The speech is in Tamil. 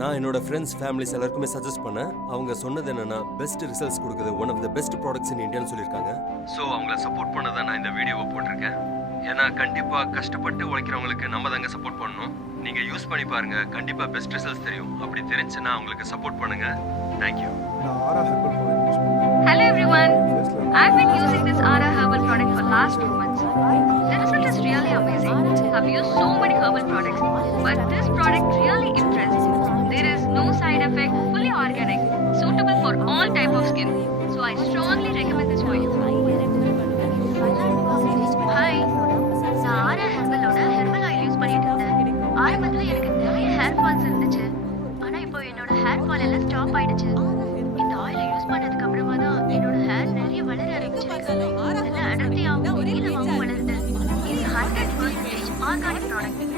நான் என்னோட ஃப்ரெண்ட்ஸ் ஃபேமிலிஸ் எல்லாருக்குமே சஜஸ்ட் பண்ணேன். அவங்க சொன்னது என்னன்னா பெஸ்ட் ரிசல்ட்ஸ் கொடுக்குது, one of the best products in இந்தியான்னு சொல்லியிருக்காங்க. ஸோ அவங்கள சப்போர்ட் பண்ண தான் நான் இந்த வீடியோவை போட்டிருக்கேன். ஏன்னா கண்டிப்பாக கஷ்டப்பட்டு உழைக்கிறவங்களுக்கு நம்ம தாங்க சப்போர்ட் பண்ணணும். நீங்கள் யூஸ் பண்ணி பாருங்க, கண்டிப்பாக பெஸ்ட் ரிசல்ட்ஸ் தெரியும். அப்படி தெரிஞ்சுன்னா அவங்களுக்கு சப்போர்ட் பண்ணுங்க. Thank you. Hello everyone. I've been using this Ara herbal product for last 2 months. The result is really amazing. I've used so many herbal products, but this product really impressed. There is no side effect, fully organic, suitable for all type of skin. So I strongly recommend this for you. Hi. நான் ஆரா ஹெர்பலோட ஹெர்பல் ஆயில் யூஸ் பண்ணிட்டு இருந்தேன். ஆரம்பத்துல எனக்கு நிறைய ஹேர் ஃபால்ஸ் இருந்துச்சு. ஆனா இப்போ என்னோட ஹேர் ஃபால் எல்லாம் ஸ்டாப் ஆயிடுச்சு. இந்த ஆயிலை யூஸ் பண்ணதுக்கு அப்புறமா தான் என்னோட ஹேர் நிறைய வளர ஆரம்பிச்சிருக்கு. நல்ல அடர்த்தியாகவும் நீளமாகவும் வளருது. இது 100% ஆர்கானிக் ப்ராடக்ட்.